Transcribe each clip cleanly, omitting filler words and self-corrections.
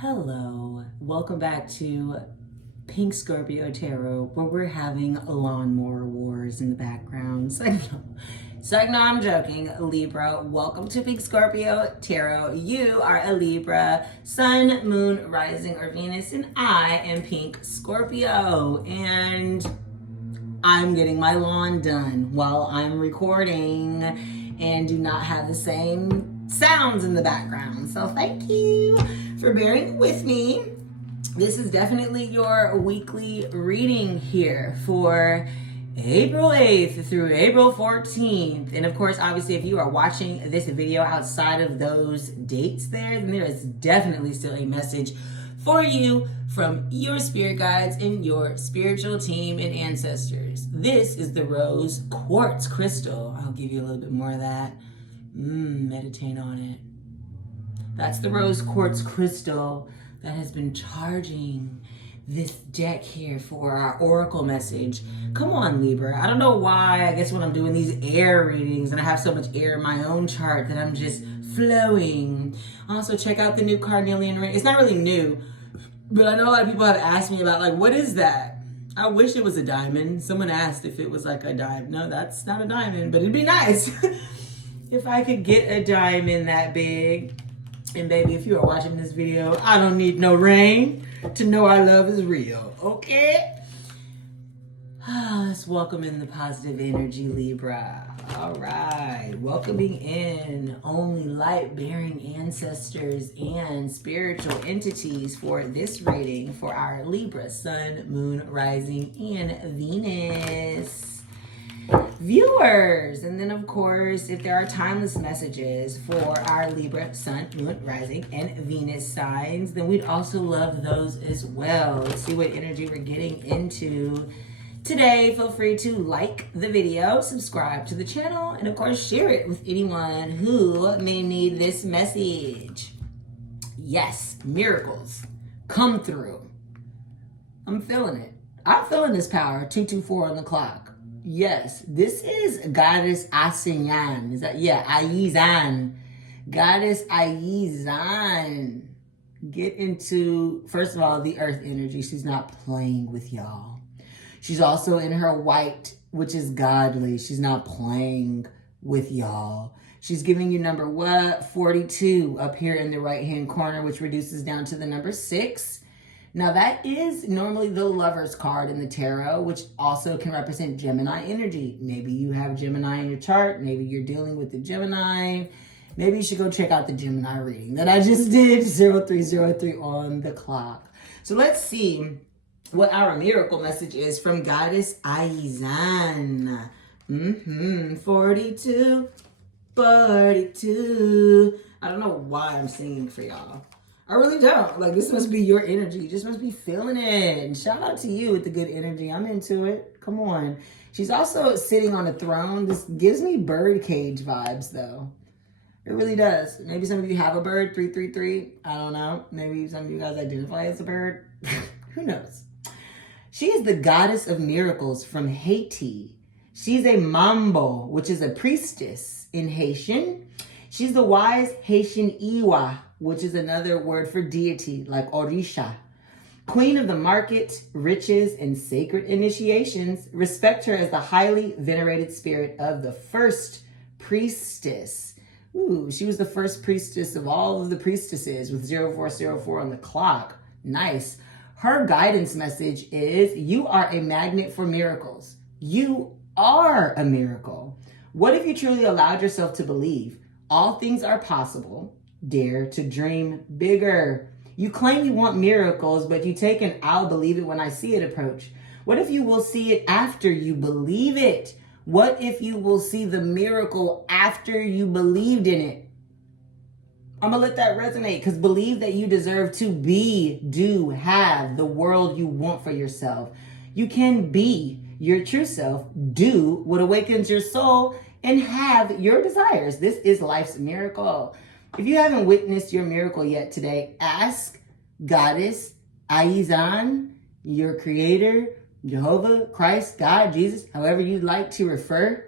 Hello, welcome back to Pink Scorpio Tarot, where we're having lawnmower wars in the background. No, I'm joking. Libra, welcome to Pink Scorpio Tarot. You are a Libra, Sun, Moon, Rising, or Venus, and I am Pink Scorpio. And I'm getting my lawn done while I'm recording and do not have the same sounds in the background. So thank you for bearing with me. This is definitely your weekly reading here for April 8th through April 14th. And of course, obviously, if you are watching this video outside of those dates then there is definitely still a message for you from your spirit guides and your spiritual team and ancestors. This is the rose quartz crystal. I'll give you a little bit more of that. Meditate on it. That's the rose quartz crystal that has been charging this deck here for our oracle message. Come on, Libra. I don't know why. I guess when I'm doing these air readings and I have so much air in my own chart that I'm just flowing. Also, check out the new carnelian ring. It's not really new, but I know a lot of people have asked me about, like, what is that? I wish it was a diamond. Someone asked if it was like a diamond. No, that's not a diamond, but it'd be nice if I could get a diamond that big. And baby, if you are watching this video, I don't need no rain to know our love is real, okay? Let's welcome in the positive energy, Libra. All right, welcoming in only light-bearing ancestors and spiritual entities for this reading for our Libra, Sun, Moon, Rising, and Venus viewers. And then of course, if there are timeless messages for our Libra, Sun, Moon, Rising, and Venus signs, then we'd also love those as well. Let's see what energy we're getting into today. Feel free to like the video, subscribe to the channel, and of course share it with anyone who may need this message. Yes, miracles come through. I'm feeling it. I'm feeling this power. 224 on the clock. Yes, this is Goddess Asenyan. Is that, yeah, Aizan. Goddess Aizan. Get into, first of all, the earth energy. She's not playing with y'all. She's also in her white, which is godly. She's not playing with y'all. She's giving you number 42 up here in the right-hand corner, which reduces down to the number 6. Now that is normally the Lover's card in the tarot, which also can represent Gemini energy. Maybe you have Gemini in your chart. Maybe you're dealing with the Gemini. Maybe you should go check out the Gemini reading that I just did, 0303 on the clock. So let's see what our miracle message is from Goddess Aizan. 42. I don't know why I'm singing for y'all. I really don't. Like, this must be your energy. You just must be feeling it. And shout out to you with the good energy. I'm into it. Come on. She's also sitting on a throne. This gives me bird cage vibes, though. It really does. Maybe some of you have a bird, 333. I don't know. Maybe some of you guys identify as a bird. Who knows? She is the goddess of miracles from Haiti. She's a mambo, which is a priestess in Haitian. She's the wise Haitian Iwa, which is another word for deity, like Orisha. Queen of the market, riches, and sacred initiations. Respect her as the highly venerated spirit of the first priestess. Ooh, she was the first priestess of all of the priestesses with 0404 on the clock. Nice. Her guidance message is, you are a magnet for miracles. You are a miracle. What if you truly allowed yourself to believe? All things are possible. Dare to dream bigger. You claim you want miracles, but you take an I'll believe it when I see it approach. What if you will see it after you believe it? What if you will see the miracle after you believed in it? I'm gonna let that resonate, because believe that you deserve to be, do, have the world you want for yourself. You can be your true self, do what awakens your soul, and have your desires. This is life's miracle. If you haven't witnessed your miracle yet today, ask Goddess Aizan, your creator, Jehovah, Christ, God, Jesus, however you'd like to refer.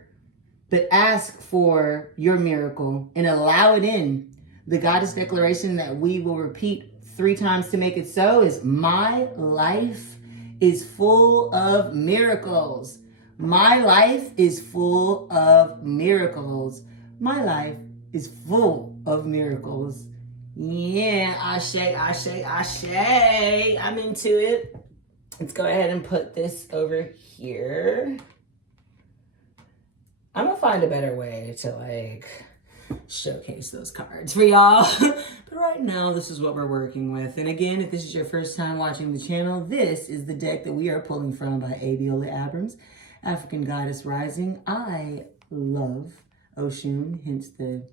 But ask for your miracle and allow it in. The goddess declaration that we will repeat 3 times to make it so is my life is full of miracles. My life is full of miracles. My life is full of miracles. Yeah, ashe, ashe, ashe. I'm into it. Let's go ahead and put this over here. I'm gonna find a better way to like showcase those cards for y'all. But right now, this is what we're working with. And again, if this is your first time watching the channel, this is the deck that we are pulling from by Abiola Abrams, African Goddess Rising. I love Oshun, hence the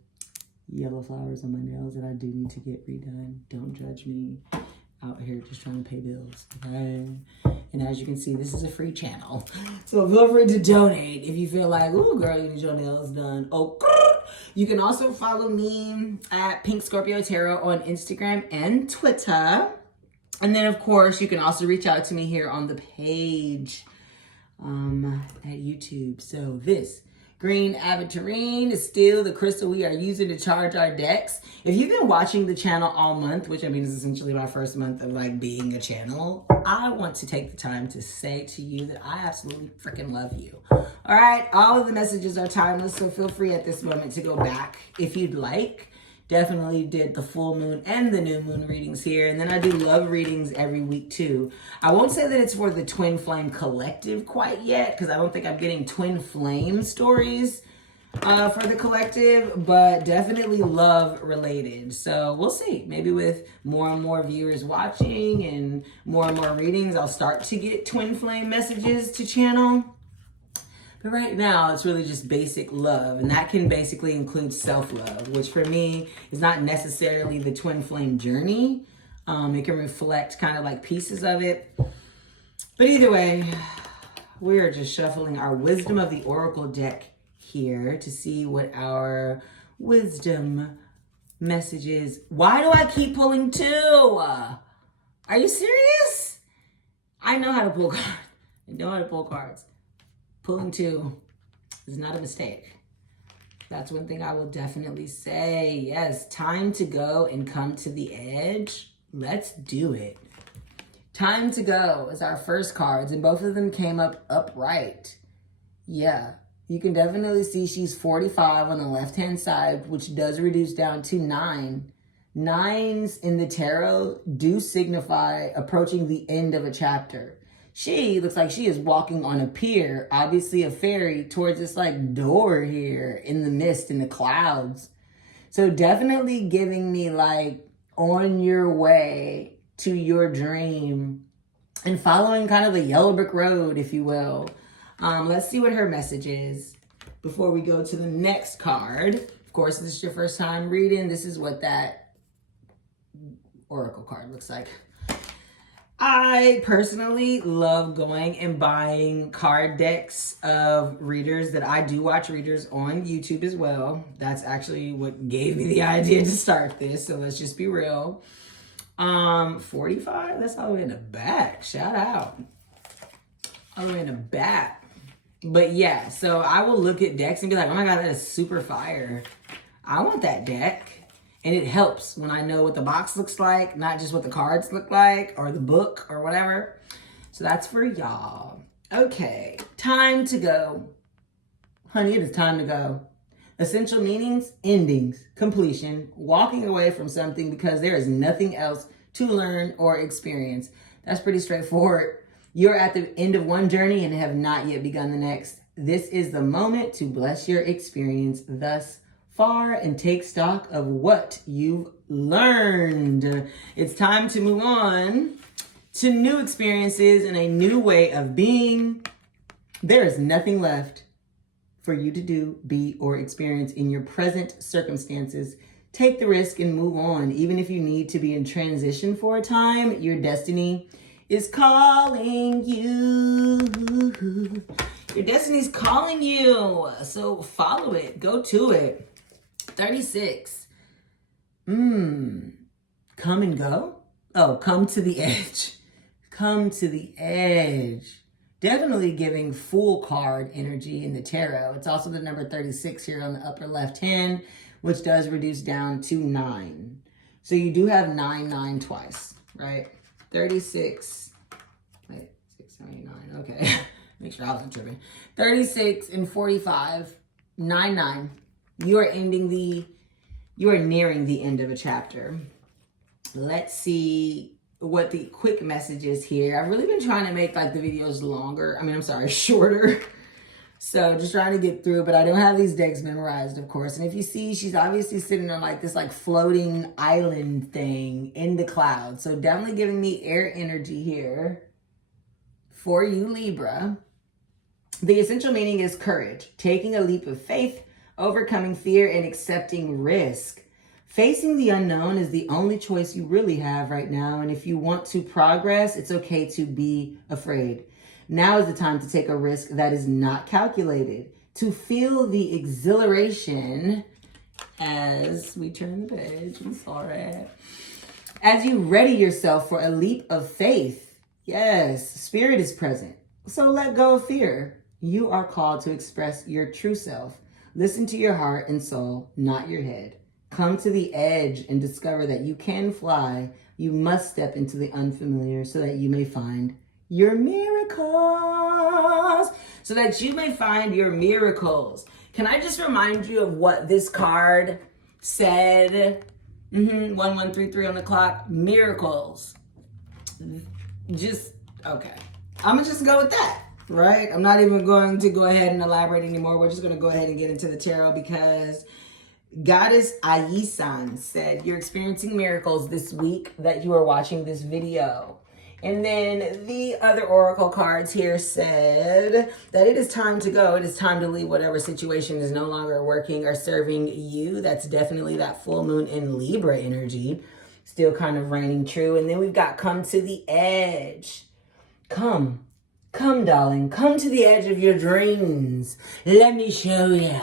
yellow flowers on my nails that I do need to get redone. Don't judge me. Out here just trying to pay bills, okay? And as you can see, this is a free channel. So feel free to donate if you feel like, ooh, girl, you need your nails done. Oh, you can also follow me at Pink Scorpio Tarot on Instagram and Twitter. And then, of course, you can also reach out to me here on the page at YouTube. So this green aventurine is still the crystal we are using to charge our decks. If you've been watching the channel all month, which I mean is essentially my first month of like being a channel, I want to take the time to say to you that I absolutely freaking love you. All right, all of the messages are timeless, so feel free at this moment to go back if you'd like. Definitely did the full moon and the new moon readings here. And then I do love readings every week too. I won't say that it's for the Twin Flame Collective quite yet, because I don't think I'm getting Twin Flame stories for the collective, but definitely love related. So we'll see. Maybe with more and more viewers watching and more readings, I'll start to get Twin Flame messages to channel. But right now, it's really just basic love. And that can basically include self-love, which for me is not necessarily the twin flame journey. It can reflect kind of like pieces of it. But either way, we're just shuffling our Wisdom of the Oracle deck here to see what our wisdom message is. Why do I keep pulling 2? Are you serious? I know how to pull cards. I know how to pull cards. Pulling 2 is not a mistake. That's one thing I will definitely say. Yes, time to go and come to the edge. Let's do it. Time to go is our first cards, and both of them came up upright. Yeah, you can definitely see she's 45 on the left-hand side, which does reduce down to 9. 9s in the tarot do signify approaching the end of a chapter. She looks like she is walking on a pier, obviously a ferry, towards this like door here in the mist, in the clouds. So definitely giving me like on your way to your dream and following kind of the yellow brick road, if you will. Let's see what her message is before we go to the next card. Of course, if this is your first time reading, this is what that oracle card looks like. I personally love going and buying card decks of readers that I do watch readers on YouTube as well. That's actually what gave me the idea to start this. So let's just be real. 45, that's all the way in the back. Shout out. All the way in the back. But yeah, so I will look at decks and be like, oh my God, that is super fire. I want that deck. And it helps when I know what the box looks like, not just what the cards look like or the book or whatever. So that's for y'all. Okay, time to go. Honey, it is time to go. Essential meanings, endings, completion, walking away from something because there is nothing else to learn or experience. That's pretty straightforward. You're at the end of one journey and have not yet begun the next. This is the moment to bless your experience thus far and take stock of what you've learned. It's time to move on to new experiences and a new way of being. There is nothing left for you to do, be, or experience in your present circumstances. Take the risk and move on. Even if you need to be in transition for a time, your destiny is calling you. Your destiny's calling you. So follow it. Go to it. 36. Come and go? Oh, come to the edge. Come to the edge. Definitely giving full card energy in the tarot. It's also the number 36 here on the upper left hand, which does reduce down to 9. So you do have 9, 9 twice, right? 36, wait, 679, okay. Make sure I wasn't tripping. 36 and 45, 9, 9. You are nearing the end of a chapter. Let's see what the quick message is here. I've really been trying to make like the videos longer. Shorter. So just trying to get through, but I don't have these decks memorized, of course. And if you see, she's obviously sitting on like this like floating island thing in the clouds. So definitely giving me air energy here for you, Libra. The essential meaning is courage, taking a leap of faith, overcoming fear, and accepting risk. Facing the unknown is the only choice you really have right now. And if you want to progress, it's okay to be afraid. Now is the time to take a risk that is not calculated, to feel the exhilaration as we turn the page. I'm sorry. As you ready yourself for a leap of faith. Yes, spirit is present. So let go of fear. You are called to express your true self. Listen to your heart and soul, not your head. Come to the edge and discover that you can fly. You must step into the unfamiliar so that you may find your miracles. So that you may find your miracles. Can I just remind you of what this card said? 1133 on the clock. Miracles. Okay. I'm gonna just go with that, right? I'm not even going to go ahead and elaborate anymore. We're just gonna go ahead and get into the tarot because Goddess Aisan said you're experiencing miracles this week that you are watching this video. And then the other oracle cards here said that it is time to go. It is time to leave whatever situation is no longer working or serving you. That's definitely that full moon in Libra energy. Still kind of reigning true. And then we've got come to the edge. Come, darling. Come to the edge of your dreams. Let me show you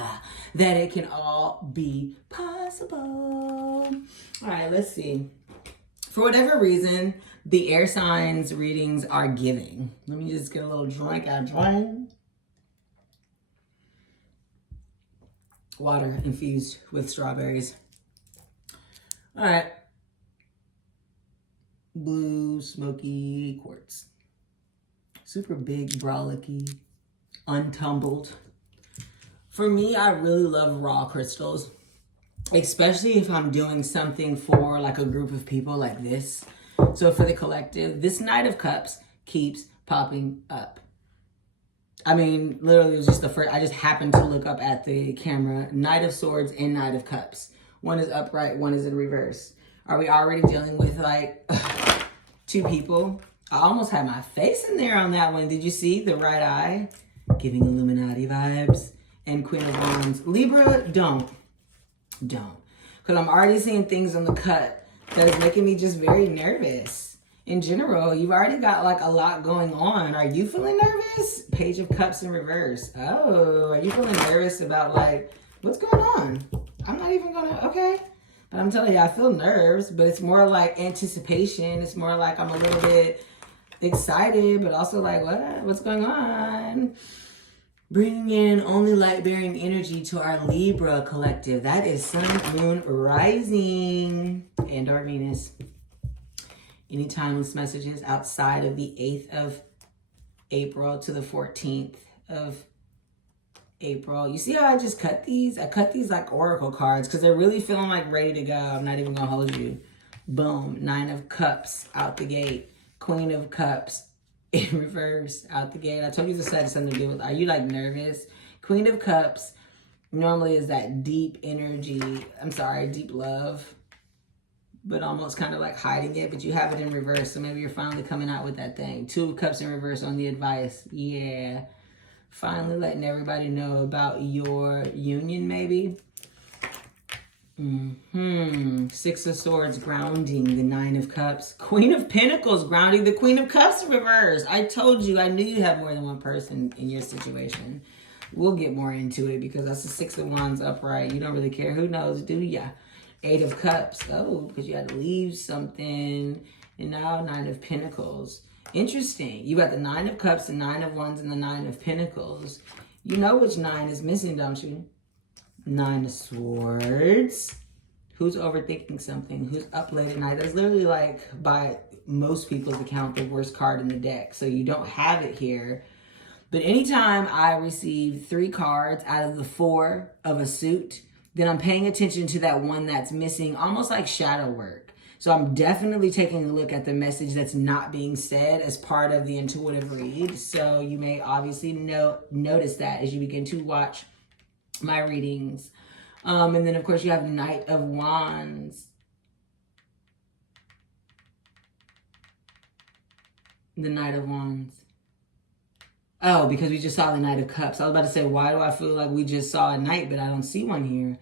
that it can all be possible. All right, let's see. For whatever reason, the air signs readings are giving. Let me just get a little drink. Water infused with strawberries. All right. Blue, smoky quartz. Super big, brolicky, untumbled. For me, I really love raw crystals, especially if I'm doing something for like a group of people like this. So for the collective, this Knight of Cups keeps popping up. Literally it was just the first, I just happened to look up at the camera. Knight of Swords and Knight of Cups. One is upright, one is in reverse. Are we already dealing with like two people? I almost had my face in there on that one. Did you see the right eye? Giving Illuminati vibes. And Queen of Wands. Libra, don't. Because I'm already seeing things on the cut that is making me just very nervous. In general, you've already got like a lot going on. Are you feeling nervous? Page of Cups in reverse. Oh, are you feeling nervous about like, what's going on? I'm not even okay. But I'm telling you, I feel nerves, but it's more like anticipation. It's more like I'm a little bit excited, but also like, what's going on? Bringing in only light-bearing energy to our Libra collective. That is Sun, Moon, Rising, and our Venus. Any timeless messages outside of the 8th of April to the 14th of April. You see how I just cut these? I cut these like oracle cards because they're really feeling like ready to go. I'm not even going to hold you. Boom. 9 of Cups out the gate. Queen of Cups in reverse out the gate. I told you this had something to do with, are you like nervous? Queen of Cups normally is that deep energy. Deep love, but almost kind of like hiding it, but you have it in reverse. So maybe you're finally coming out with that thing. 2 of Cups in reverse on the advice. Yeah. Finally letting everybody know about your union, maybe. 6 of Swords grounding the 9 of Cups. Queen of Pentacles grounding the Queen of Cups in reverse. I told you, I knew you have more than one person in your situation. We'll get more into it because that's the 6 of Wands upright. You don't really care. Who knows, do ya? 8 of Cups. Oh, because you had to leave something. And now 9 of Pentacles. Interesting. You got the 9 of Cups, the 9 of Wands, and the 9 of Pentacles. You know which 9 is missing, don't you? 9 of Swords. Who's overthinking something? Who's up late at night? That's literally like, by most people's account, the worst card in the deck. So you don't have it here. But anytime I receive 3 cards out of the 4 of a suit, then I'm paying attention to that one that's missing, almost like shadow work. So I'm definitely taking a look at the message that's not being said as part of the intuitive read. So you may obviously notice that as you begin to watch my readings. And then, of course, you have Knight of Wands. The Knight of Wands. Oh, because we just saw the Knight of Cups. I was about to say, why do I feel like we just saw a knight, but I don't see one here?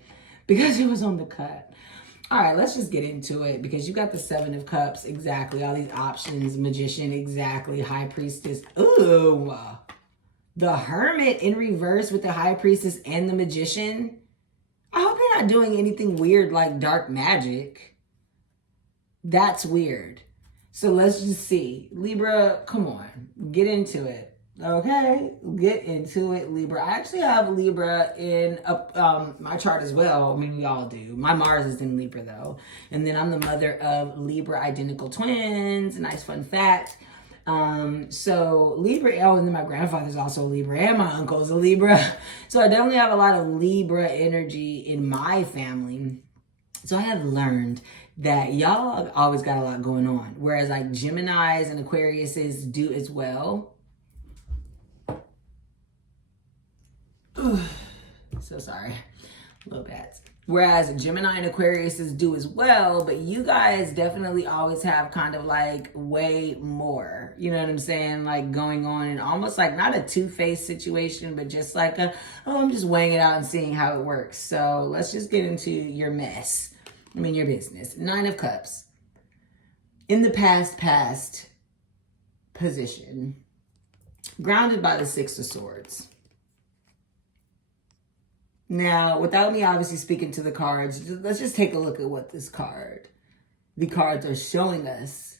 Because it was on the cut. All right, let's just get into it, because you got the 7 of Cups, exactly. All these options, Magician, exactly. High Priestess, ooh. The Hermit in reverse with the High Priestess and the Magician. I hope you're not doing anything weird like dark magic. That's weird. So let's just see. Libra, come on. Get into it. Okay? Get into it, Libra. I actually have Libra in my chart as well. I mean, we all do. My Mars is in Libra, though. And then I'm the mother of Libra identical twins. Nice fun fact. So Libra, oh, and then my grandfather's also a Libra, and my uncle's a Libra. So I definitely have a lot of Libra energy in my family. So I have learned that y'all always got a lot going on, whereas like Geminis and Aquariuses do as well. So sorry, little bats. Whereas Gemini and Aquariuses do as well, but you guys definitely always have kind of like way more, you know what I'm saying? Like going on, and almost like not a two-faced situation, but just like a, oh, I'm just weighing it out and seeing how it works. So let's just get into your mess. I mean, your business. 9 of Cups. In the past position. Grounded by the 6 of Swords. Now, without me obviously speaking to the cards, let's just take a look at what the cards are showing us.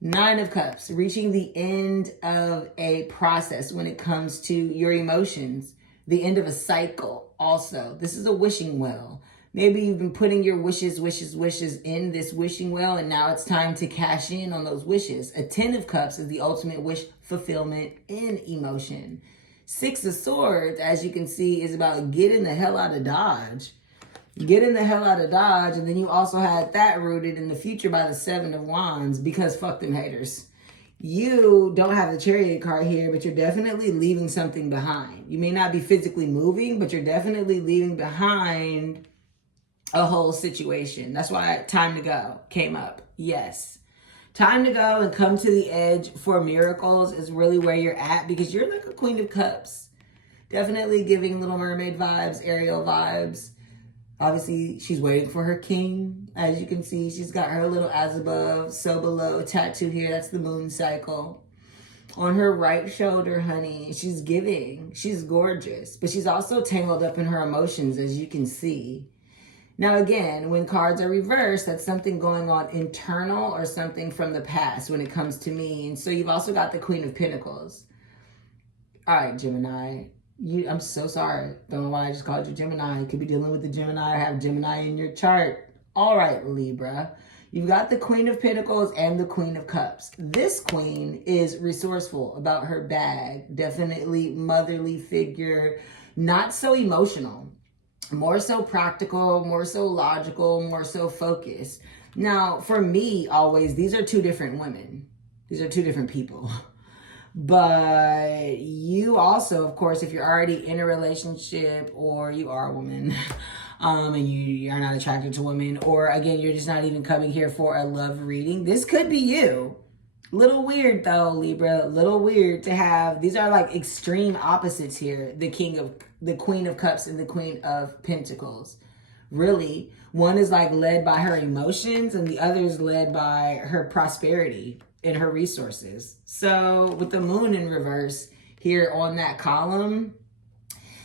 9 of Cups, reaching the end of a process when it comes to your emotions. The end of a cycle also. This is a wishing well. Maybe you've been putting your wishes in this wishing well, and now it's time to cash in on those wishes. A 10 of Cups is the ultimate wish fulfillment in emotion. 6 of Swords, as you can see, is about getting the hell out of Dodge. Getting the hell out of Dodge, and then you also had that rooted in the future by the 7 of Wands, because fuck them haters. You don't have the Chariot card here, but you're definitely leaving something behind. You may not be physically moving, but you're definitely leaving behind a whole situation. That's why time to go came up. Yes. Time to go and come to the edge for miracles is really where you're at, because you're like a Queen of Cups. Definitely giving Little Mermaid vibes, Ariel vibes. Obviously, she's waiting for her king. As you can see, she's got her little as above, so below tattoo here. That's the moon cycle. On her right shoulder, honey, she's giving. She's gorgeous, but she's also tangled up in her emotions, as you can see. Now, again, when cards are reversed, that's something going on internal or something from the past when it comes to me. And so you've also got the Queen of Pentacles. All right, Gemini. I'm so sorry. Don't know why I just called you Gemini. You could be dealing with the Gemini or have Gemini in your chart. All right, Libra. You've got the Queen of Pentacles and the Queen of Cups. This queen is resourceful about her bag. Definitely motherly figure. Not so emotional. More so practical, more so logical, more so focused. Now, for me, always, these are 2 different women. These are 2 different people. But you also, of course, if you're already in a relationship, or you are a woman, and you are not attracted to women, or again, you're just not even coming here for a love reading, this could be you. Little weird though, Libra. Little weird to have. These are like extreme opposites here. The Queen of Cups and the Queen of Pentacles. Really, one is like led by her emotions, and the other is led by her prosperity and her resources. So with the moon in reverse here on that column,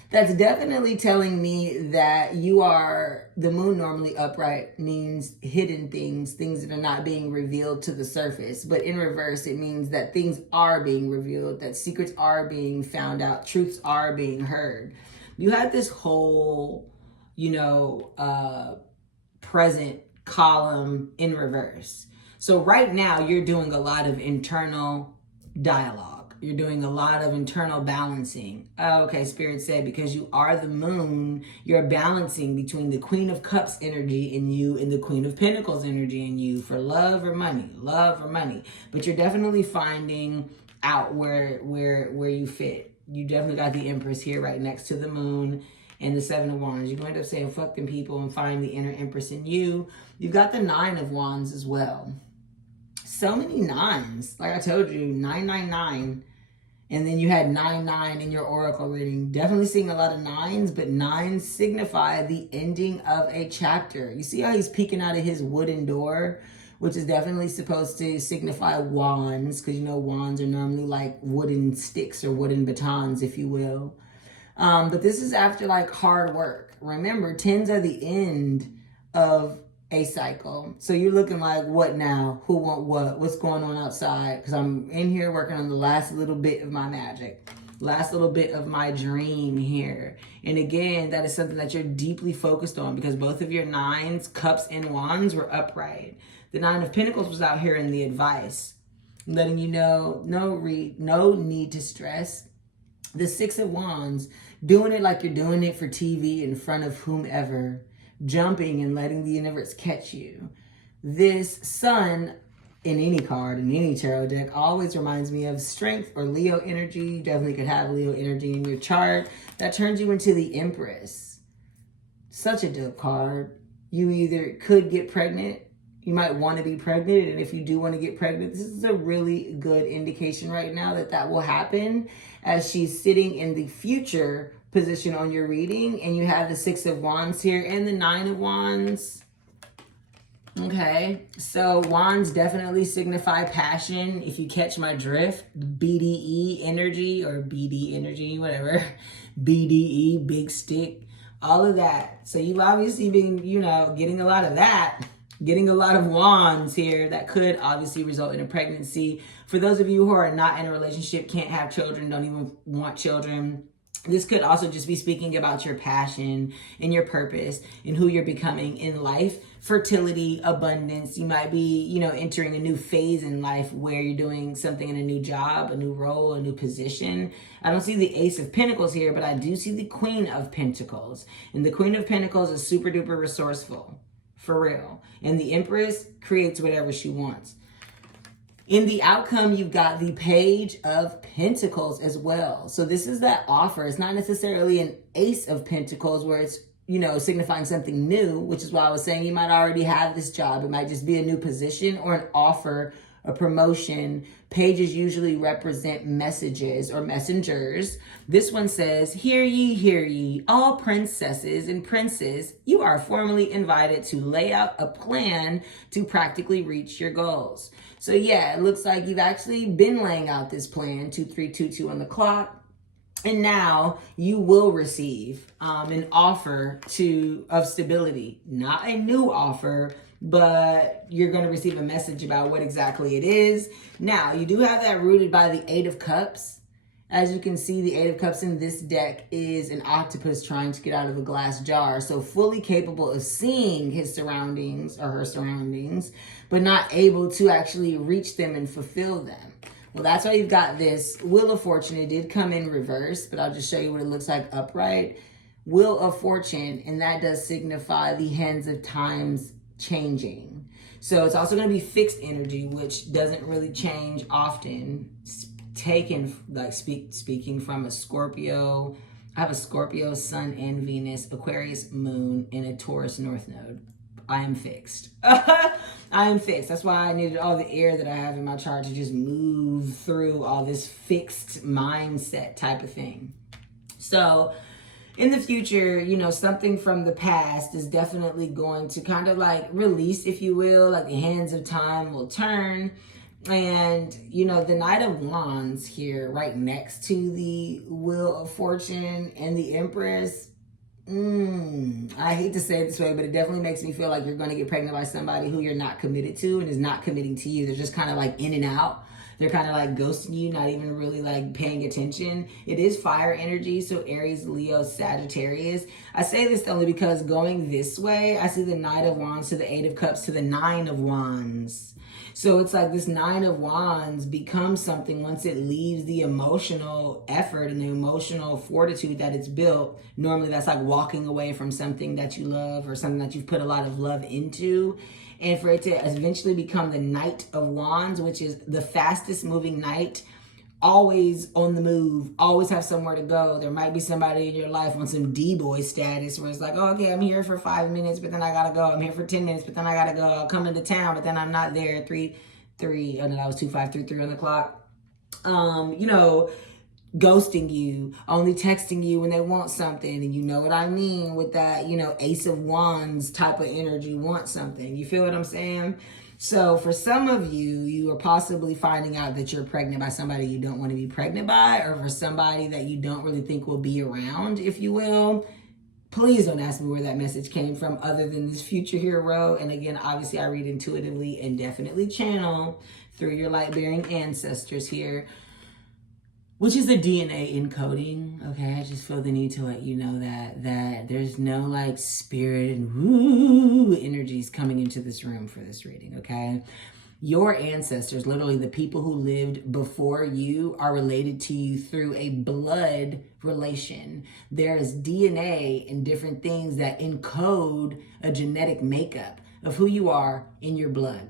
that's definitely telling me that you are, the moon normally upright means hidden things that are not being revealed to the surface. But in reverse, it means that things are being revealed, that secrets are being found out, truths are being heard. You had this whole, present column in reverse. So right now you're doing a lot of internal dialogue. You're doing a lot of internal balancing. Oh, okay, Spirit said, because you are the moon, you're balancing between the Queen of Cups energy in you and the Queen of Pentacles energy in you for love or money. But you're definitely finding out where you fit. You definitely got the Empress here right next to the moon and the Seven of Wands. You're going to end up saying fuck them people and find the inner Empress in you. You've got the Nine of Wands as well. So many nines. Like I told you, 999. And then you had 99 in your oracle reading. Definitely seeing a lot of nines, but nines signify the ending of a chapter. You see how he's peeking out of his wooden door, which is definitely supposed to signify wands, because you know wands are normally like wooden sticks or wooden batons, if you will. But this is after like hard work. Remember, 10s are the end of a cycle. So you're looking like, what now? Who want what? What's going on outside? Because I'm in here working on the last little bit of my magic, last little bit of my dream here. And again, that is something that you're deeply focused on, because both of your nines, cups, and wands were upright. The Nine of Pentacles was out here in the advice, letting you know, no need to stress. The Six of Wands, doing it like you're doing it for TV in front of whomever, jumping and letting the universe catch you. This Sun in any card, in any tarot deck, always reminds me of strength or Leo energy. You definitely could have Leo energy in your chart. That turns you into the Empress. Such a dope card. You either could get pregnant, you might want to be pregnant, and if you do want to get pregnant, this is a really good indication right now that will happen, as she's sitting in the future position on your reading, and you have the Six of Wands here and the Nine of Wands. Okay, so wands definitely signify passion. If you catch my drift, BDE energy or BD energy, whatever, BDE, big stick, all of that. So you've obviously been, getting a lot of that. Getting a lot of wands here that could obviously result in a pregnancy. For those of you who are not in a relationship, can't have children, don't even want children, this could also just be speaking about your passion and your purpose and who you're becoming in life. Fertility, abundance. You might be, entering a new phase in life where you're doing something in a new job, a new role, a new position. I don't see the Ace of Pentacles here, but I do see the Queen of Pentacles. And the Queen of Pentacles is super duper resourceful. For real. And the Empress creates whatever she wants. In the outcome, you've got the Page of Pentacles as well. So this is that offer. It's not necessarily an Ace of Pentacles where it's, signifying something new, which is why I was saying you might already have this job. It might just be a new position or an offer, a promotion. Pages usually represent messages or messengers. This one says, hear ye, all princesses and princes, you are formally invited to lay out a plan to practically reach your goals. So yeah, it looks like you've actually been laying out this plan, 2322 on the clock. And now you will receive an offer of stability, not a new offer, but you're going to receive a message about what exactly it is. Now, you do have that rooted by the Eight of Cups. As you can see, the Eight of Cups in this deck is an octopus trying to get out of a glass jar. So fully capable of seeing his surroundings or her surroundings, but not able to actually reach them and fulfill them. Well, that's why you've got this Wheel of Fortune. It did come in reverse, but I'll just show you what it looks like upright. Wheel of Fortune, and that does signify the hands of times changing. So it's also going to be fixed energy, which doesn't really change often. Speaking from a Scorpio, I have a Scorpio Sun and Venus, Aquarius Moon, and a Taurus North Node. I am fixed. I am fixed. That's why I needed all the air that I have in my chart to just move through all this fixed mindset type of thing. So in the future, something from the past is definitely going to kind of like release, if you will, like the hands of time will turn. And, the Knight of Wands here right next to the Wheel of Fortune and the Empress, I hate to say it this way, but it definitely makes me feel like you're going to get pregnant by somebody who you're not committed to and is not committing to you. They're just kind of like in and out. They're kind of like ghosting you, not even really like paying attention. It is fire energy, so Aries, Leo, Sagittarius. I say this only because going this way, I see the Knight of Wands to the Eight of Cups to the Nine of Wands. So it's like this Nine of Wands becomes something once it leaves the emotional effort and the emotional fortitude that it's built. Normally that's like walking away from something that you love or something that you've put a lot of love into. And for it to eventually become the Knight of Wands, which is the fastest moving knight, always on the move, always have somewhere to go. There might be somebody in your life on some D-boy status where it's like, oh, okay, I'm here for 5 minutes, but then I gotta go. I'm here for 10 minutes, but then I gotta go. I'll come into town, but then I'm not there. Oh no, that was 2533 on the clock. Ghosting you, only texting you when they want something. And you know what I mean with that, Ace of Wands type of energy, want something. You feel what I'm saying? So for some of you, you are possibly finding out that you're pregnant by somebody you don't want to be pregnant by, or for somebody that you don't really think will be around, if you will. Please don't ask me where that message came from other than this future hero. And again, obviously I read intuitively and definitely channel through your light-bearing ancestors here, which is the DNA encoding. Okay, I just feel the need to let you know that there's no like spirit and woo energies coming into this room for this reading, okay? Your ancestors, literally the people who lived before you, are related to you through a blood relation. There is DNA and different things that encode a genetic makeup of who you are in your blood.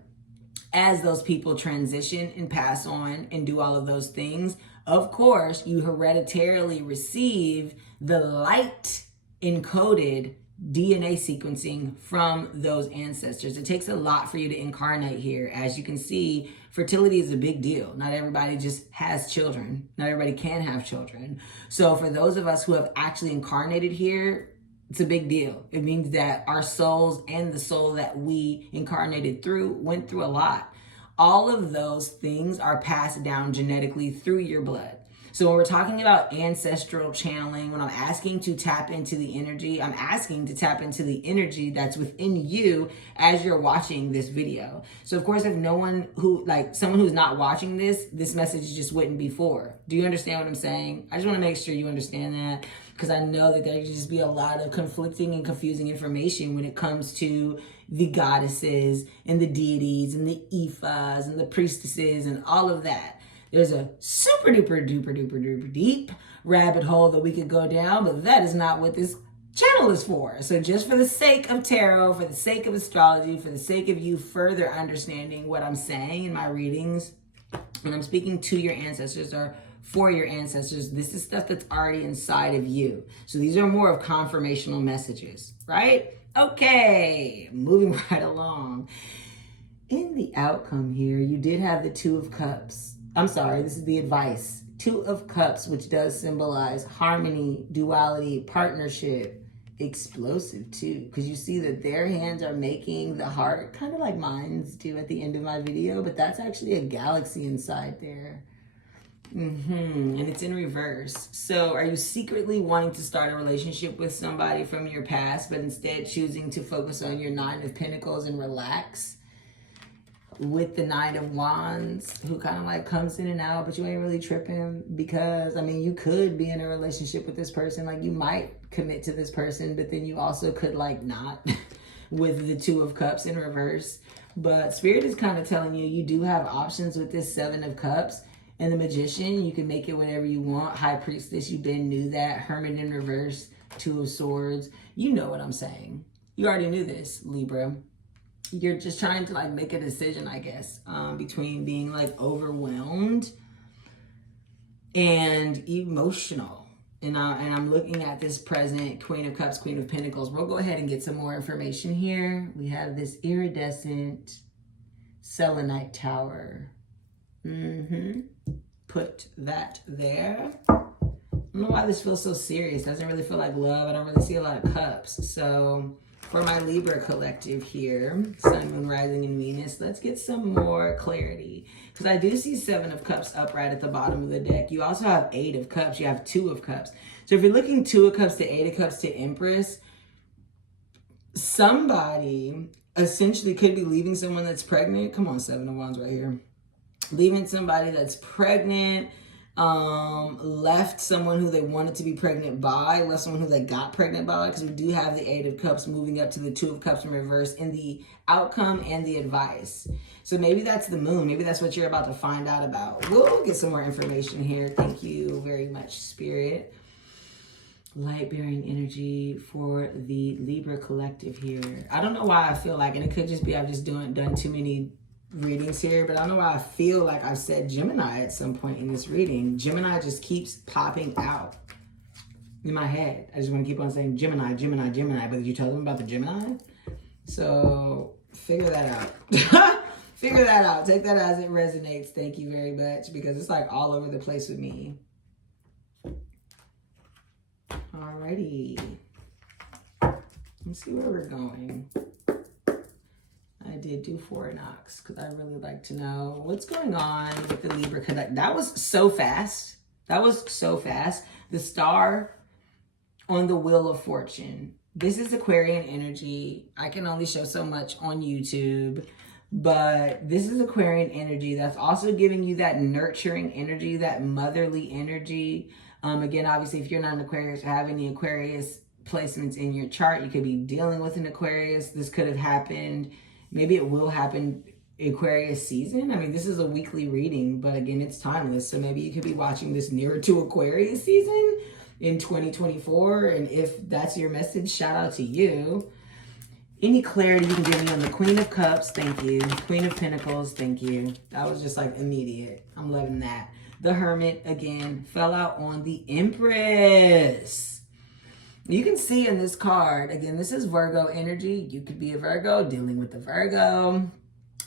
As those people transition and pass on and do all of those things, of course, you hereditarily receive the light encoded DNA sequencing from those ancestors. It takes a lot for you to incarnate here. As you can see, fertility is a big deal. Not everybody just has children. Not everybody can have children. So for those of us who have actually incarnated here, it's a big deal. It means that our souls and the soul that we incarnated through went through a lot. All of those things are passed down genetically through your blood. So when we're talking about ancestral channeling, when I'm asking to tap into the energy, I'm asking to tap into the energy that's within you as you're watching this video. So of course, if no one someone who's not watching this message just wouldn't be for. Do you understand what I'm saying? I just want to make sure you understand that, because I know that there can just be a lot of conflicting and confusing information when it comes to the goddesses and the deities and the Ifas and the priestesses and all of that. There's a super duper duper duper duper deep rabbit hole that we could go down, but that is not what this channel is for. So just for the sake of tarot, for the sake of astrology, for the sake of you further understanding what I'm saying in my readings, when I'm speaking to your ancestors or for your ancestors, this is stuff that's already inside of you. So these are more of confirmational messages, right? Okay, moving right along. In the outcome here, you did have the Two of Cups. I'm sorry, this is the advice. Two of Cups, which does symbolize harmony, duality, partnership, explosive too. Because you see that their hands are making the heart, kind of like mine's do at the end of my video, but that's actually a galaxy inside there. And it's in reverse. So are you secretly wanting to start a relationship with somebody from your past, but instead choosing to focus on your Nine of Pentacles and relax? With the Knight of Wands, who kind of like comes in and out, but you ain't really tripping, because I mean, you could be in a relationship with this person, like you might commit to this person, but then you also could like not with the Two of Cups in reverse. But Spirit is kind of telling you do have options with this Seven of Cups. And the Magician, you can make it whatever you want. High Priestess, you been knew that. Hermit in reverse, Two of Swords. You know what I'm saying. You already knew this, Libra. You're just trying to like make a decision, I guess, between being like overwhelmed and emotional. And I'm looking at this present Queen of Cups, Queen of Pentacles. We'll go ahead and get some more information here. We have this iridescent selenite tower. Put that there. I don't know why this feels so serious. Doesn't really feel like love. I don't really see a lot of cups. So For my Libra collective here, Sun, Moon, Rising, and Venus, let's get some more clarity. Because I do see 7 of Cups upright at the bottom of the deck. You also have 8 of Cups. You have 2 of Cups. So if you're looking 2 of Cups to 8 of Cups to Empress, somebody essentially could be leaving someone that's pregnant. Come on, 7 of Wands right here. Leaving somebody that's pregnant, left someone who they wanted to be pregnant by, left someone who they got pregnant by, because we do have the 8 of Cups moving up to the 2 of Cups in reverse in the outcome and the advice. So maybe that's the moon. Maybe that's what you're about to find out about. We'll get some more information here. Thank you very much, Spirit. Light-bearing energy for the Libra collective here. I don't know why I feel like, and it could just be I've just done too many readings here, but I don't know why I feel like I've said Gemini at some point in this reading. Gemini just keeps popping out in my head. I just want to keep on saying Gemini, Gemini, Gemini, but did you tell them about the Gemini? So figure that out. Figure that out. Take that as it resonates. Thank you very much, because it's like all over the place with me. Alrighty. Let's see where we're going. I did do 4 knocks because I really like to know what's going on with the Libra connect. That was so fast. That was so fast. The star on the Wheel of Fortune. This is Aquarian energy. I can only show so much on YouTube, but this is Aquarian energy that's also giving you that nurturing energy, that motherly energy. Again, obviously, if you're not an Aquarius or have any Aquarius placements in your chart, you could be dealing with an Aquarius. This could have happened. Maybe it will happen Aquarius season. I mean, this is a weekly reading, but again, it's timeless. So maybe you could be watching this nearer to Aquarius season in 2024. And if that's your message, shout out to you. Any clarity you can give me on the Queen of Cups? Thank you. Queen of Pentacles? Thank you. That was just like immediate. I'm loving that. The Hermit, again, fell out on the Empress. You can see in this card, again, this is Virgo energy. You could be a Virgo, dealing with the Virgo.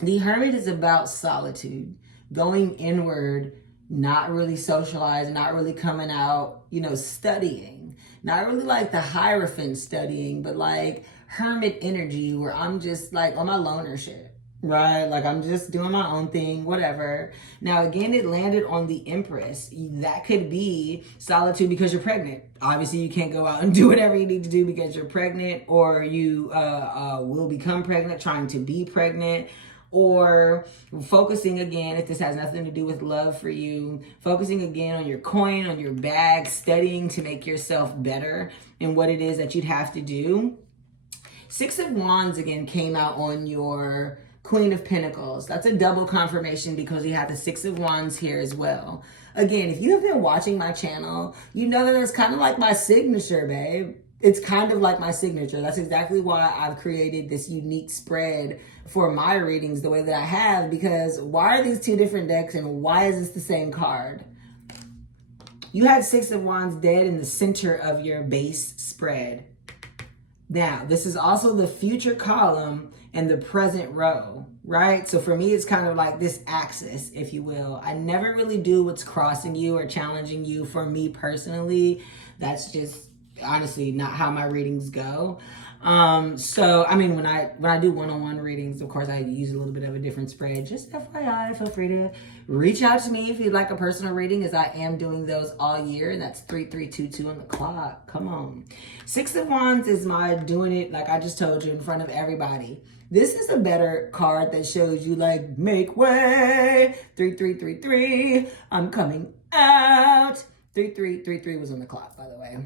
The Hermit is about solitude, going inward, not really socializing, not really coming out, studying. Not really like the Hierophant studying, but like Hermit energy where I'm just like on my loner shit. Right? Like I'm just doing my own thing, whatever. Now, again, it landed on the Empress. That could be solitude because you're pregnant. Obviously, you can't go out and do whatever you need to do because you're pregnant, or you will become pregnant, trying to be pregnant, or focusing again, if this has nothing to do with love for you, focusing again on your coin, on your bag, studying to make yourself better in what it is that you'd have to do. 6 of Wands, again, came out on your Queen of Pentacles. That's a double confirmation because you have the 6 of Wands here as well. Again, if you have been watching my channel, you know that it's kind of like my signature, babe. It's kind of like my signature. That's exactly why I've created this unique spread for my readings the way that I have, because why are these 2 different decks and why is this the same card? You had 6 of Wands dead in the center of your base spread. Now, this is also the future column and the present row, right? So for me, it's kind of like this axis, if you will. I never really do what's crossing you or challenging you for me personally. That's just honestly not how my readings go. So, I mean, when I do one-on-one readings, of course, I use a little bit of a different spread. Just FYI, feel free to reach out to me if you'd like a personal reading, as I am doing those all year. And that's 3322 on the clock. Come on. 6 of Wands is my doing it, like I just told you, in front of everybody. This is a better card that shows you, like, make way. 3333. I'm coming out. 3333 was on the clock, by the way.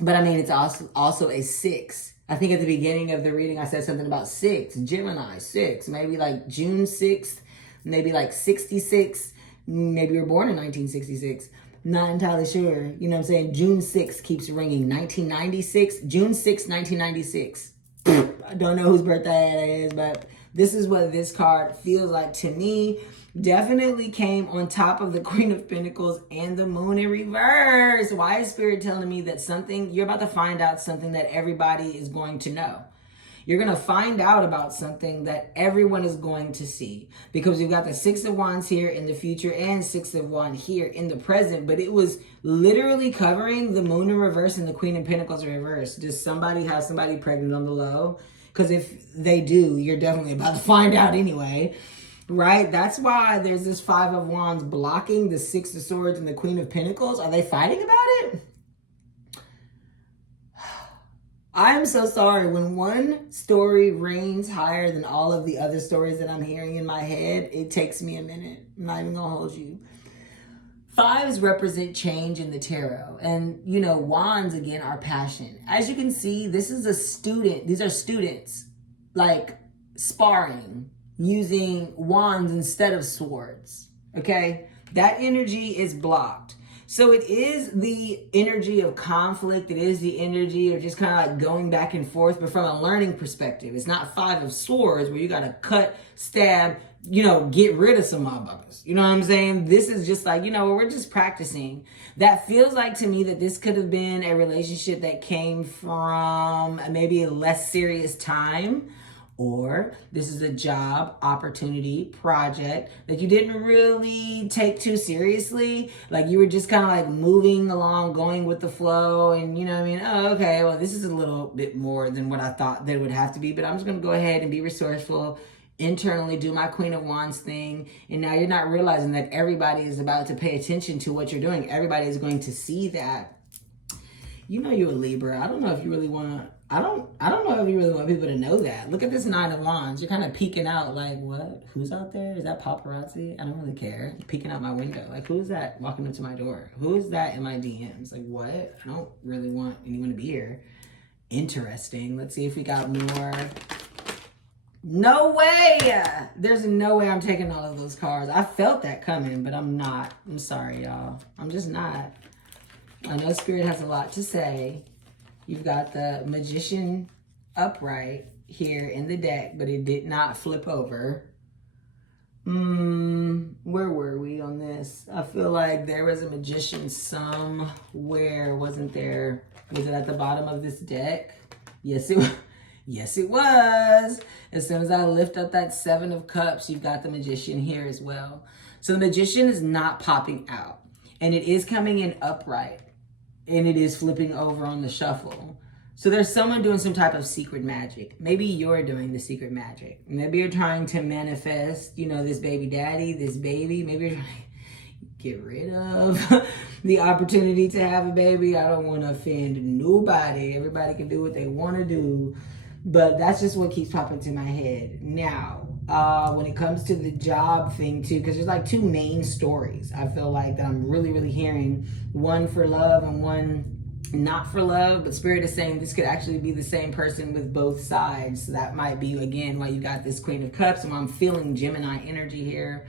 But I mean, it's also a 6. I think at the beginning of the reading, I said something about 6. Gemini, 6. Maybe like June 6th. Maybe like 66. Maybe you were born in 1966. Not entirely sure. You know what I'm saying? June 6th keeps ringing. 1996. June 6th, 1996. I don't know whose birthday it is, but this is what this card feels like to me. Definitely came on top of the Queen of Pentacles and the Moon in reverse. Why is Spirit telling me that something, you're about to find out something that everybody is going to know? You're going to find out about something that everyone is going to see, because you've got the Six of Wands here in the future and Six of Wands here in the present, but it was literally covering the Moon in reverse and the Queen of Pentacles in reverse. Does somebody have somebody pregnant on the low? Because if they do, you're definitely about to find out anyway, right? That's why there's this Five of Wands blocking the Six of Swords and the Queen of Pentacles. Are they fighting about it? I am so sorry. When one story reigns higher than all of the other stories that I'm hearing in my head, it takes me a minute. I'm not even gonna hold you. Fives represent change in the tarot. And, you know, wands, again, are passion. As you can see, this is a student. These are students, like, sparring, using wands instead of swords, okay? That energy is blocked. So it is the energy of conflict. It is the energy of just kind of like going back and forth, but from a learning perspective. It's not Five of Swords where you got to cut, stab, you know, get rid of some motherfuckers. You know what I'm saying? This is just like, you know, we're just practicing. That feels like to me that this could have been a relationship that came from maybe a less serious time. Or this is a job, opportunity, project that you didn't really take too seriously. Like you were just kind of like moving along, going with the flow. And you know what I mean? Oh, okay, well, this is a little bit more than what I thought that it would have to be. But I'm just going to go ahead and be resourceful, internally do my Queen of Wands thing. And now you're not realizing that everybody is about to pay attention to what you're doing. Everybody is going to see that. You know you're a Libra. I don't know if you really want to. I don't know if you really want people to know that. Look at this Nine of Wands. You're kind of peeking out like, what? Who's out there? Is that paparazzi? I don't really care. Peeking out my window. Like, who's that walking up to my door? Who is that in my DMs? Like, what? I don't really want anyone to be here. Interesting. Let's see if we got more. No way! There's no way I'm taking all of those cards. I felt that coming, but I'm not. I'm sorry, y'all. I'm just not. I know Spirit has a lot to say. You've got the Magician upright here in the deck, but it did not flip over. Where were we on this? I feel like there was a Magician somewhere, wasn't there? Was it at the bottom of this deck? Yes, it was. Yes, it was. As soon as I lift up that Seven of Cups, you've got the Magician here as well. So the Magician is not popping out, and it is coming in upright. And it is flipping over on the shuffle. So there's someone doing some type of secret magic. Maybe you're doing the secret magic. Maybe you're trying to manifest, you know, this baby daddy, this baby. Maybe you're trying to get rid of the opportunity to have a baby. I don't want to offend nobody. Everybody can do what they want to do. But that's just what keeps popping to my head. Now, when it comes to the job thing too, because there's like two main stories I feel like that I'm really, really hearing. One for love and one not for love, but Spirit is saying this could actually be the same person with both sides. So that might be, again, why you got this Queen of Cups, and I'm feeling Gemini energy here.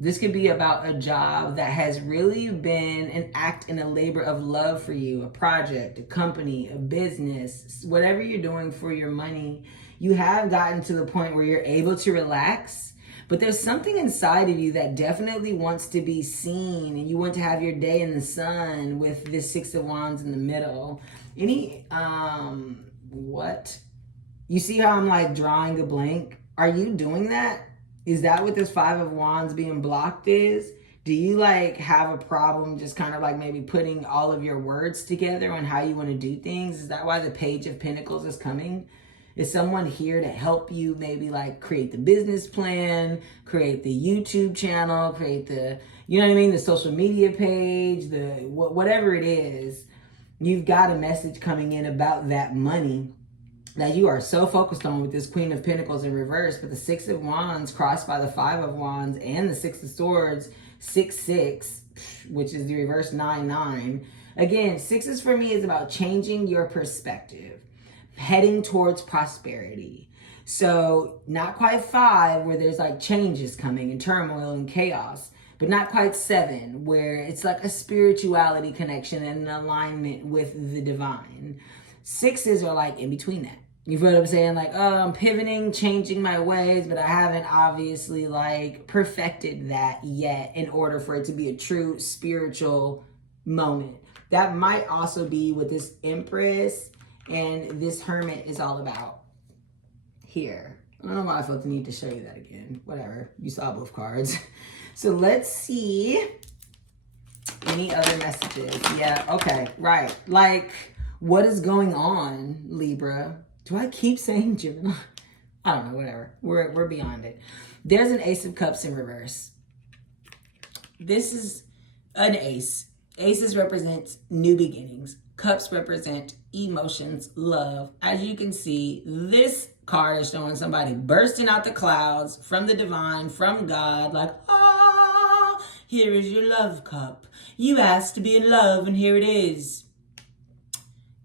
This could be about a job that has really been an act and a labor of love for you, a project, a company, a business, whatever you're doing for your money. You have gotten to the point where you're able to relax, but there's something inside of you that definitely wants to be seen, and you want to have your day in the sun with this Six of Wands in the middle. What? You see how I'm like drawing a blank? Are you doing that? Is that what this Five of Wands being blocked is? Do you like have a problem just kind of like maybe putting all of your words together on how you want to do things? Is that why the Page of Pentacles is coming? Is someone here to help you maybe like create the business plan, create the YouTube channel, create the, you know what I mean, the social media page, the whatever it is? You've got a message coming in about that money that you are so focused on with this Queen of Pentacles in reverse, but the Six of Wands crossed by the Five of Wands and the Six of Swords, 6-6, which is the reverse 9-9. Again, sixes for me is about changing your perspective, heading towards prosperity. So not quite 5 where there's like changes coming and turmoil and chaos, but not quite 7 where it's like a spirituality connection and an alignment with the divine. Sixes are like in between that. You feel what I'm saying? Like, oh, I'm pivoting, changing my ways, but I haven't obviously like perfected that yet in order for it to be a true spiritual moment. That might also be with this Empress And this Hermit is all about here. I don't know why I felt the need to show you that again. Whatever. You saw both cards. So let's see any other messages. Yeah, okay, right. Like, what is going on, Libra? Do I keep saying Gemini? I don't know, whatever. We're beyond it. There's an Ace of Cups in reverse. This is an ace. Aces represent new beginnings. Cups represent emotions, love. As you can see, this card is showing somebody bursting out the clouds from the divine, from God, like, ah, here is your love cup. You asked to be in love, and here it is.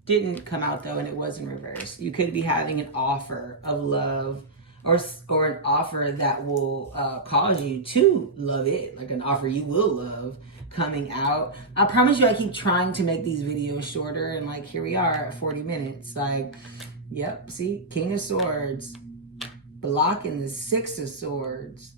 Didn't come out, though, and it was in reverse. You could be having an offer of love or an offer that will cause you to love it, like an offer you will love coming out. I promise you I keep trying to make these videos shorter, and like here we are at 40 minutes. Like, yep, see, King of Swords blocking the Six of Swords.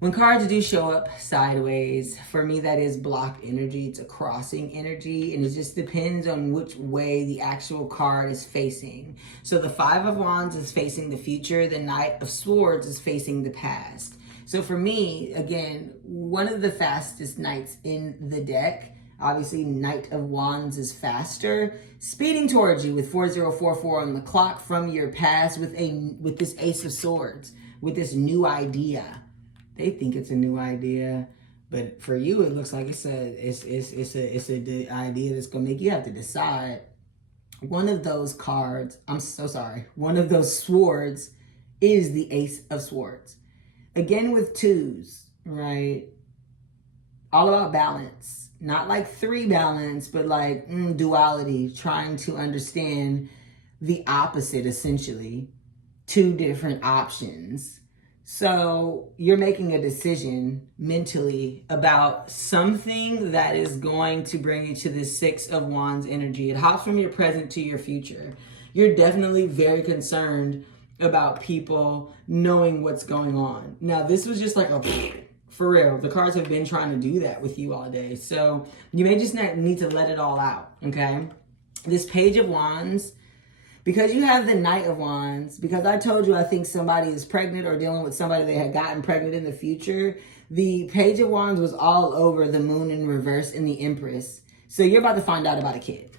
When cards do show up sideways, for me that is blocked energy. It's a crossing energy, and it just depends on which way the actual card is facing. So the Five of Wands is facing the future, the Knight of Swords is facing the past. So for me, again, one of the fastest knights in the deck, obviously Knight of Wands is faster, speeding towards you with 4044 on the clock from your past with this Ace of Swords, with this new idea. They think it's a new idea, but for you, it looks like it's a idea that's gonna make you have to decide. One of those cards, I'm so sorry, one of those swords is the Ace of Swords. Again with twos, right? All about balance. Not like three balance, but like duality, trying to understand the opposite, essentially. Two different options. So you're making a decision mentally about something that is going to bring you to the Six of Wands energy. It hops from your present to your future. You're definitely very concerned about people knowing what's going on. Now, this was just like a, for real, the cards have been trying to do that with you all day. So you may just need to let it all out, okay? This Page of Wands, because you have the Knight of Wands, because I told you I think somebody is pregnant or dealing with somebody that had gotten pregnant in the future, the Page of Wands was all over the Moon in reverse and the Empress. So you're about to find out about a kid.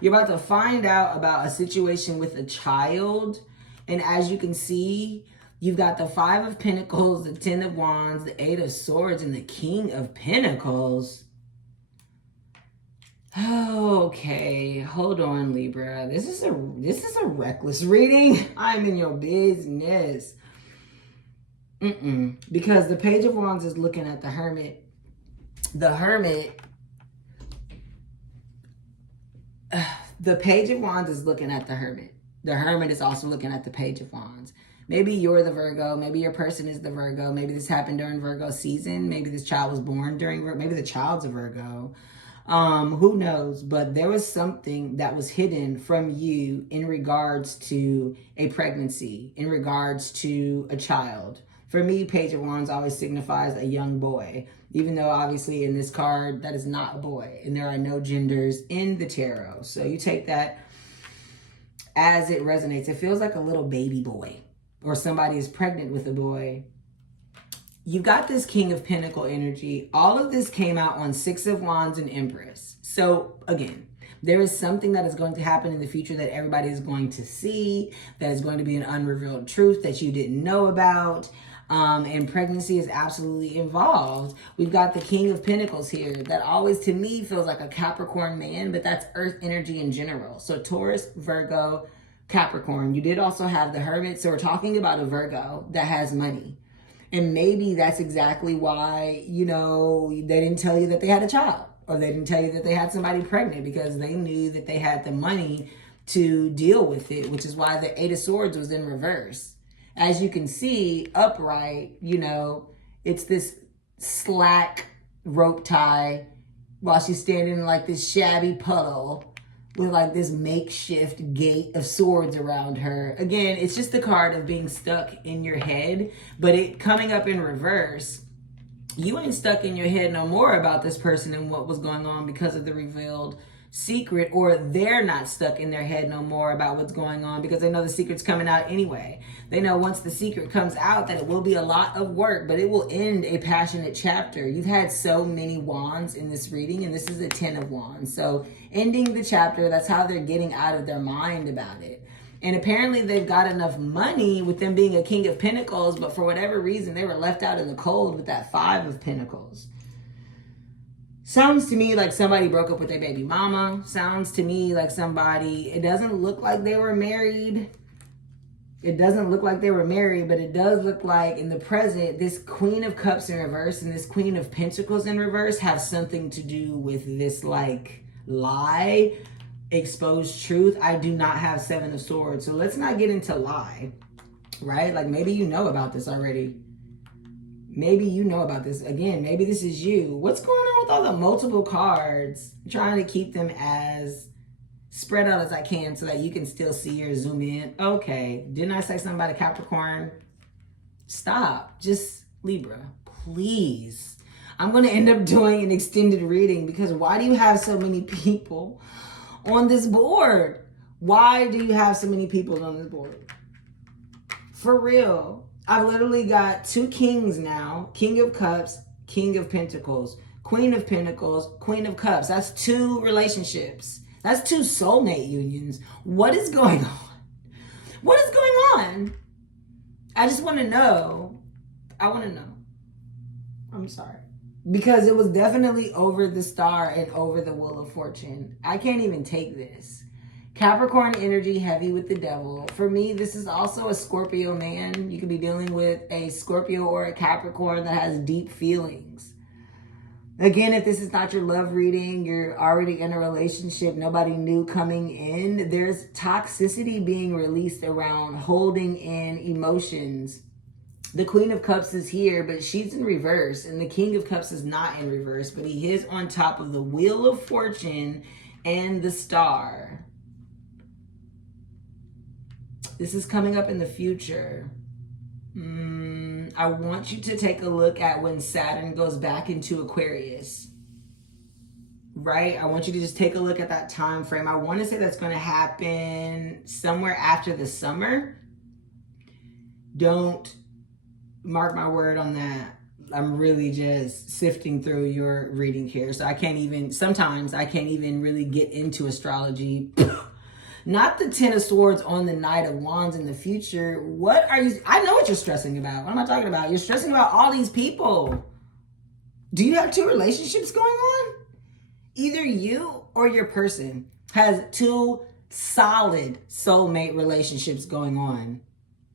You're about to find out about a situation with a child. And as you can see, you've got the Five of Pentacles, the Ten of Wands, the Eight of Swords, and the King of Pentacles. Okay, hold on, Libra. This is a reckless reading. I'm in your business. Because the Page of Wands is looking at the Hermit. The Page of Wands is looking at the Hermit. The Hermit is also looking at the Page of Wands. Maybe you're the Virgo. Maybe your person is the Virgo. Maybe this happened during Virgo season. Maybe this child was born during Virgo. Maybe the child's a Virgo. Who knows? But there was something that was hidden from you in regards to a pregnancy, in regards to a child. For me, Page of Wands always signifies a young boy, even though obviously in this card, that is not a boy, and there are no genders in the tarot. So you take that as it resonates. It feels like a little baby boy, or somebody is pregnant with a boy. You got this King of Pentacle energy. All of this came out on Six of Wands and Empress. So again, there is something that is going to happen in the future that everybody is going to see, that is going to be an unrevealed truth that you didn't know about. And pregnancy is absolutely involved. We've got the King of Pentacles here. That always, to me, feels like a Capricorn man, but that's Earth energy in general. So Taurus, Virgo, Capricorn. You did also have the Hermit. So we're talking about a Virgo that has money. And maybe that's exactly why, you know, they didn't tell you that they had a child, or they didn't tell you that they had somebody pregnant, because they knew that they had the money to deal with it, which is why the Eight of Swords was in reverse. As you can see, upright, you know, it's this slack rope tie while she's standing in like this shabby puddle with like this makeshift gate of swords around her. Again, it's just the card of being stuck in your head, but it coming up in reverse, you ain't stuck in your head no more about this person and what was going on because of the revealed secret, or they're not stuck in their head no more about what's going on because they know the secret's coming out anyway. They know once the secret comes out that it will be a lot of work, but it will end a passionate chapter. You've had so many wands in this reading, and this is a 10 of wands. So ending the chapter, that's how they're getting out of their mind about it. And apparently they've got enough money with them being a King of Pentacles, but for whatever reason, they were left out in the cold with that 5 of Pentacles. Sounds to me like somebody broke up with their baby mama. Sounds to me like somebody, it doesn't look like they were married. It doesn't look like they were married, but it does look like in the present, this Queen of Cups in reverse and this Queen of Pentacles in reverse have something to do with this like lie, exposed truth. I do not have 7 of Swords. So let's not get into lie, right? Like maybe you know about this already. Maybe you know about this. Again, maybe this is you. What's going on with all the multiple cards? I'm trying to keep them as spread out as I can so that you can still see or zoom in. Okay. Didn't I say something about a Capricorn? Stop. Just Libra, please. I'm going to end up doing an extended reading because why do you have so many people on this board? Why do you have so many people on this board? For real. I've literally got 2 kings now. King of Cups, King of Pentacles, Queen of Pentacles, Queen of Cups. That's 2 relationships. That's 2 soulmate unions. What is going on? What is going on? I just want to know. I want to know. I'm sorry. Because it was definitely over the Star and over the Wheel of Fortune. I can't even take this. Capricorn energy heavy with the Devil. For me, this is also a Scorpio man. You could be dealing with a Scorpio or a Capricorn that has deep feelings. Again, if this is not your love reading, you're already in a relationship, nobody new coming in, there's toxicity being released around holding in emotions. The Queen of Cups is here, but she's in reverse. And the King of Cups is not in reverse, but he is on top of the Wheel of Fortune and the Star. This is coming up in the future. I want you to take a look at when Saturn goes back into Aquarius. Right? I want you to just take a look at that time frame. I want to say that's going to happen somewhere after the summer. Don't mark my word on that. I'm really just sifting through your reading here. So sometimes I can't even really get into astrology. Not the 10 of Swords on the Knight of Wands in the future. I know what you're stressing about. What am I talking about? You're stressing about all these people. Do you have 2 relationships going on? Either you or your person has 2 solid soulmate relationships going on.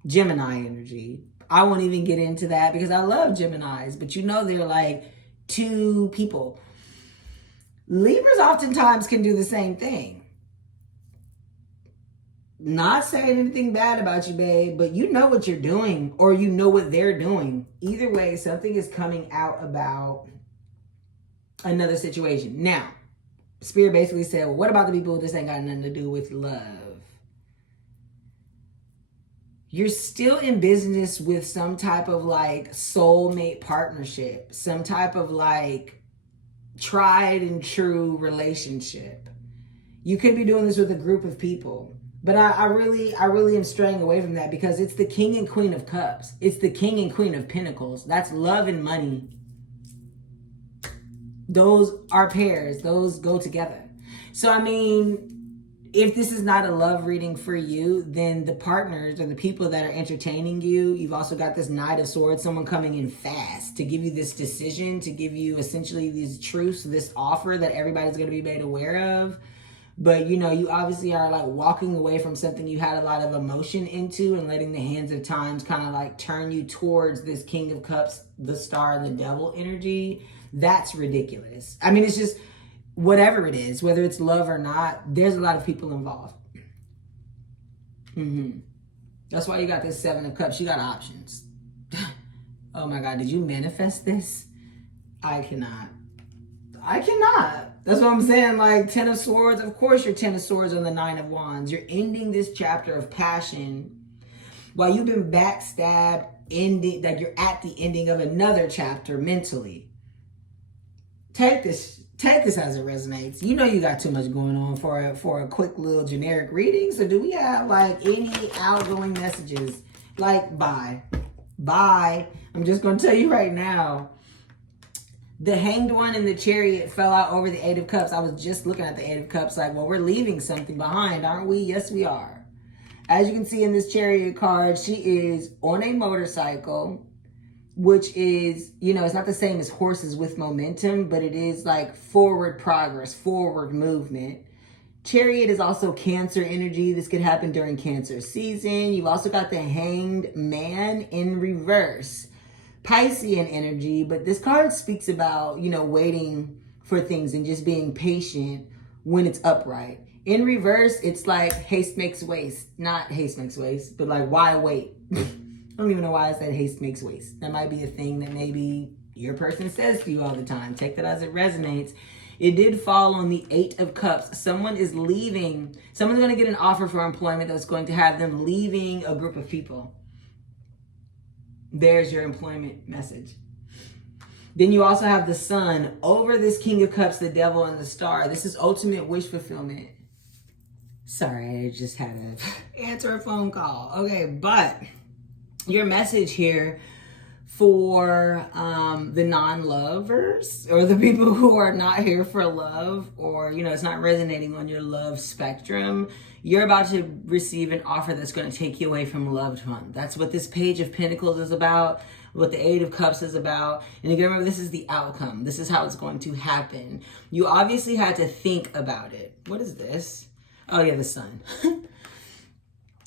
Gemini energy. I won't even get into that because I love Geminis, but you know they're like 2 people. Libras oftentimes can do the same thing. Not saying anything bad about you, babe, but you know what you're doing or you know what they're doing. Either way, something is coming out about another situation. Now, Spirit basically said, well, what about the people this ain't got nothing to do with love? You're still in business with some type of like soulmate partnership, some type of like tried and true relationship. You could be doing this with a group of people. But I really am straying away from that because it's the King and Queen of Cups. It's the King and Queen of Pentacles. That's love and money. Those are pairs. Those go together. So, I mean, if this is not a love reading for you, then the partners or the people that are entertaining you, you've also got this Knight of Swords, someone coming in fast to give you this decision, to give you essentially these truths, this offer that everybody's going to be made aware of. But, you know, you obviously are like walking away from something you had a lot of emotion into and letting the hands of times kind of like turn you towards this King of Cups, the Star, and the Devil energy. That's ridiculous. I mean, it's just whatever it is, whether it's love or not, there's a lot of people involved. That's why you got this 7 of Cups. You got options. Oh my God, did you manifest this? I cannot. That's what I'm saying. Like 10 of Swords. Of course, you're 10 of Swords on the 9 of Wands. You're ending this chapter of passion while you've been backstabbed, ending, like you're at the ending of another chapter mentally. Take this Take this as it resonates. You know you got too much going on for a quick little generic reading. So do we have like any outgoing messages? Like bye. Bye. I'm just going to tell you right now. The Hanged One and the Chariot fell out over the Eight of Cups. I was just looking at the Eight of Cups like, well, we're leaving something behind, aren't we? Yes, we are. As you can see in this Chariot card, she is on a motorcycle, which is, you know, it's not the same as horses with momentum, but it is like forward progress, forward movement. Chariot is also Cancer energy. This could happen during Cancer season. You've also got the Hanged Man in reverse. Piscean energy, but this card speaks about, you know, waiting for things and just being patient when it's upright. In reverse, it's like haste makes waste. Not haste makes waste, but like, why wait? I don't even know why I said haste makes waste. That might be a thing that maybe your person says to you all the time. Take that as it resonates. It did fall on the Eight of Cups. Someone is leaving. Someone's going to get an offer for employment that's going to have them leaving a group of people. There's your employment message. Then you also have the Sun over this King of Cups, the Devil, and the Star. This is ultimate wish fulfillment. Sorry, I just had to answer a phone call. Okay, but your message here for the non-lovers or the people who are not here for love, or, you know, it's not resonating on your love spectrum, you're about to receive an offer that's going to take you away from a loved one. That's what this Page of Pentacles is about, what the Eight of Cups is about. And again, remember, this is the outcome. This is how it's going to happen. You obviously had to think about it. What is this? Oh yeah, the Sun.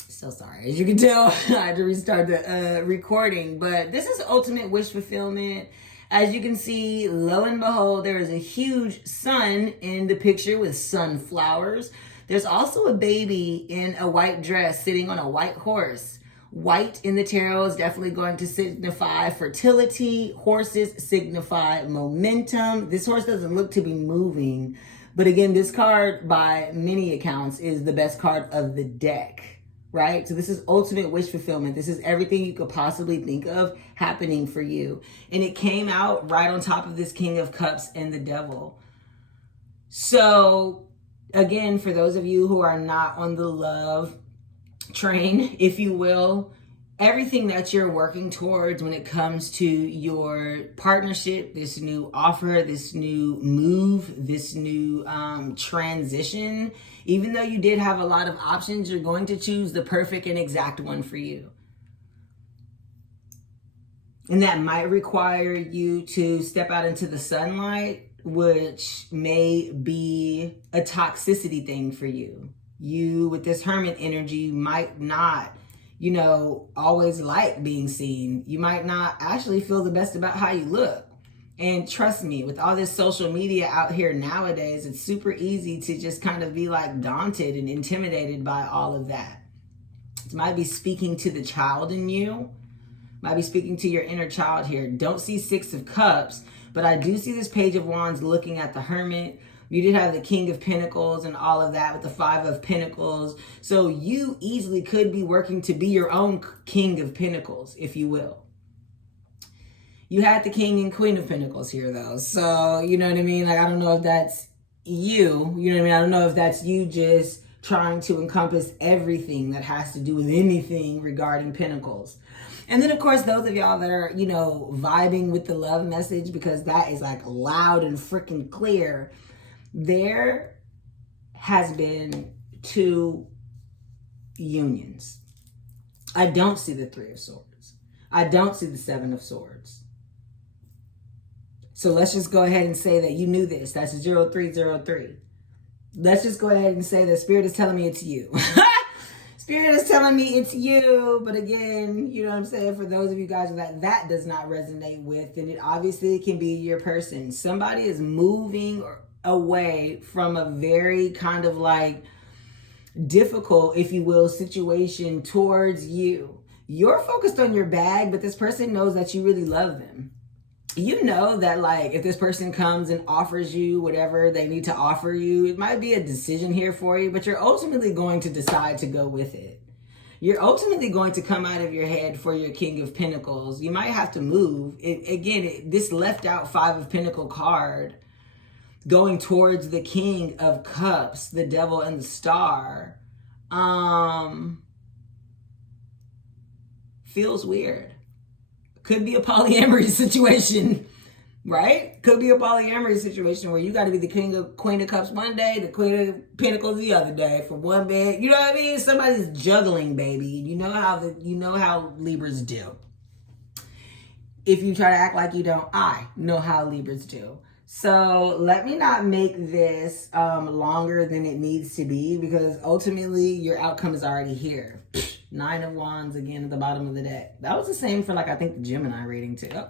So sorry. As you can tell, I had to restart the recording. But this is ultimate wish fulfillment. As you can see, lo and behold, there is a huge sun in the picture with sunflowers. There's also a baby in a white dress sitting on a white horse. White in the tarot is definitely going to signify fertility. Horses signify momentum. This horse doesn't look to be moving. But again, this card, by many accounts, is the best card of the deck. Right? So this is ultimate wish fulfillment. This is everything you could possibly think of happening for you. And it came out right on top of this King of Cups and the Devil. So again, for those of you who are not on the love train, if you will, everything that you're working towards when it comes to your partnership, this new offer, this new move, this new transition, even though you did have a lot of options, you're going to choose the perfect and exact one for you. And that might require you to step out into the sunlight, which may be a toxicity thing for you. You, with this Hermit energy, might not, you know, always like being seen. You might not actually feel the best about how you look. And trust me, with all this social media out here nowadays, it's super easy to just kind of be like daunted and intimidated by all of that. It might be speaking to the child in you. Might be speaking to your inner child here. Don't see Six of Cups, but I do see this Page of Wands looking at the Hermit. You did have the King of Pentacles and all of that with the Five of Pentacles. So you easily could be working to be your own King of Pentacles, if you will. You had the King and Queen of Pentacles here, though. So, you know what I mean? Like, I don't know if that's you. You know what I mean? I don't know if that's you just trying to encompass everything that has to do with anything regarding Pentacles. And then, of course, those of y'all that are, you know, vibing with the love message, because that is like loud and freaking clear. There has been two unions. I don't see the Three of Swords. I don't see the Seven of Swords. So let's just go ahead and say that you knew this. That's 0303. Let's just go ahead and say that Spirit is telling me it's you. Spirit is telling me it's you. But again, you know what I'm saying? For those of you guys that does not resonate with, then it obviously can be your person. Somebody is moving away from a very kind of like difficult, if you will, situation towards you. You're focused on your bag, but this person knows that you really love them. You know that, like, if this person comes and offers you whatever they need to offer you, it might be a decision here for you, but you're ultimately going to decide to go with it. You're ultimately going to come out of your head for your King of Pentacles. You might have to move. This left out Five of Pentacles card, going towards the King of Cups, the Devil and the Star, feels weird. Could be a polyamory situation, right? Could be a polyamory situation where you got to be the Queen of Cups one day, the Queen of Pentacles the other day for one bed. You know what I mean? Somebody's juggling, baby. You know how Libras do. If you try to act like you don't, I know how Libras do. So let me not make this longer than it needs to be, because ultimately your outcome is already here. 9 of Wands again at the bottom of the deck. That was the same for I think the Gemini reading too.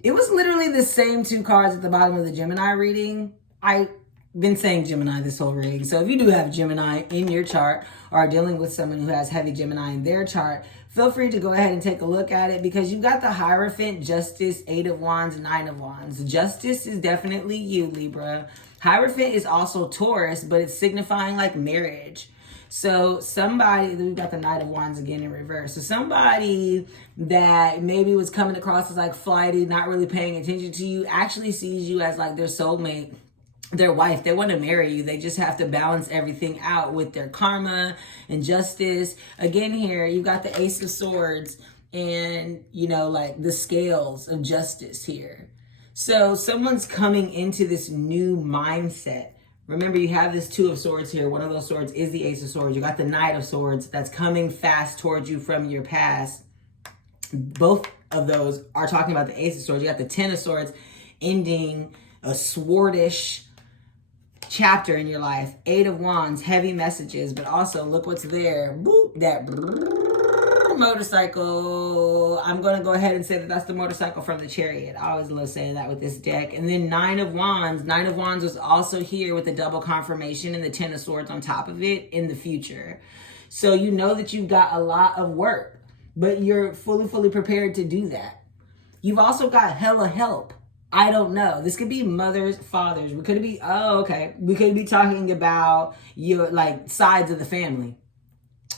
It was literally the same 2 cards at the bottom of the Gemini reading. I've been saying Gemini this whole reading. So if you do have Gemini in your chart or are dealing with someone who has heavy Gemini in their chart, feel free to go ahead and take a look at it, because you've got the Hierophant, Justice, 8 of Wands, 9 of Wands. Justice is definitely you, Libra. Hierophant is also Taurus, but it's signifying marriage. So somebody, we've got the Knight of Wands again in reverse. So somebody that maybe was coming across as flighty, not really paying attention to you, actually sees you as their soulmate, their wife. They want to marry you. They just have to balance everything out with their karma and justice. Again, here you got the Ace of Swords and the scales of justice here. So someone's coming into this new mindset. Remember, you have this 2 of Swords here. One of those swords is the Ace of Swords. You got the Knight of Swords that's coming fast towards you from your past. Both of those are talking about the Ace of Swords. You got the 10 of Swords ending a swordish chapter in your life. 8 of Wands, heavy messages, but also look what's there. Boop, that motorcycle. I'm going to go ahead and say that that's the motorcycle from the Chariot. I always love saying that with this deck. And then 9 of Wands. 9 of Wands was also here with the double confirmation and the 10 of Swords on top of it in the future. So you know that you've got a lot of work, but you're fully prepared to do that. You've also got hella help. I don't know. This could be mothers, fathers. We could be, we could be talking about your sides of the family.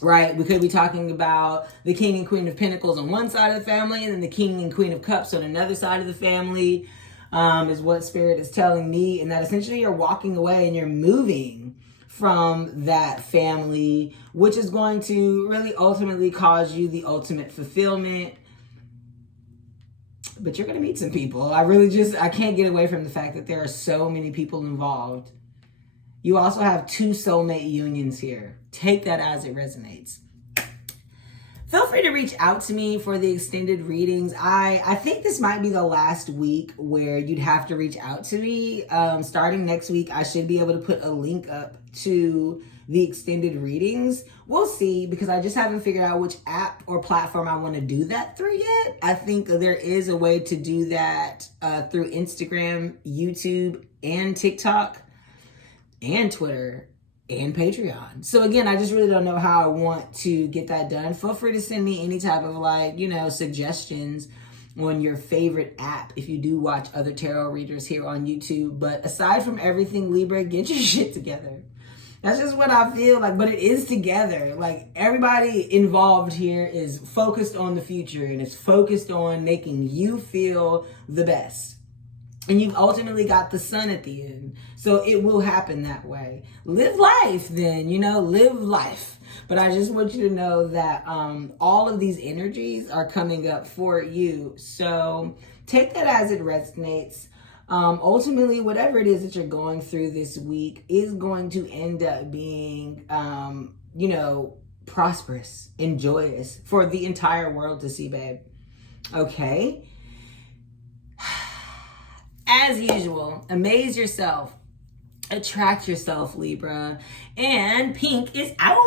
Right? We could be talking about the King and Queen of Pentacles on one side of the family, and then the King and Queen of Cups on another side of the family, is what Spirit is telling me. And that essentially you're walking away and you're moving from that family, which is going to really ultimately cause you the ultimate fulfillment. But you're going to meet some people. I can't get away from the fact that there are so many people involved. You also have 2 soulmate unions here. Take that as it resonates. Feel free to reach out to me for the extended readings. I think this might be the last week where you'd have to reach out to me. Starting next week, I should be able to put a link up to the extended readings. We'll see, because I just haven't figured out which app or platform I want to do that through yet. I think there is a way to do that through Instagram, YouTube, and TikTok, and Twitter, and Patreon. So again, I just really don't know how I want to get that done. Feel free to send me any type of suggestions on your favorite app if you do watch other tarot readers here on YouTube. But aside from everything, Libra, get your shit together. That's just what I feel but it is together. Everybody involved here is focused on the future, and it's focused on making you feel the best. And you've ultimately got the sun at the end. So it will happen that way. Live life then, live life. But I just want you to know that all of these energies are coming up for you. So take that as it resonates. Ultimately, whatever it is that you're going through this week is going to end up being, prosperous and joyous for the entire world to see, babe. Okay? As usual, amaze yourself, attract yourself, Libra, and pink is out.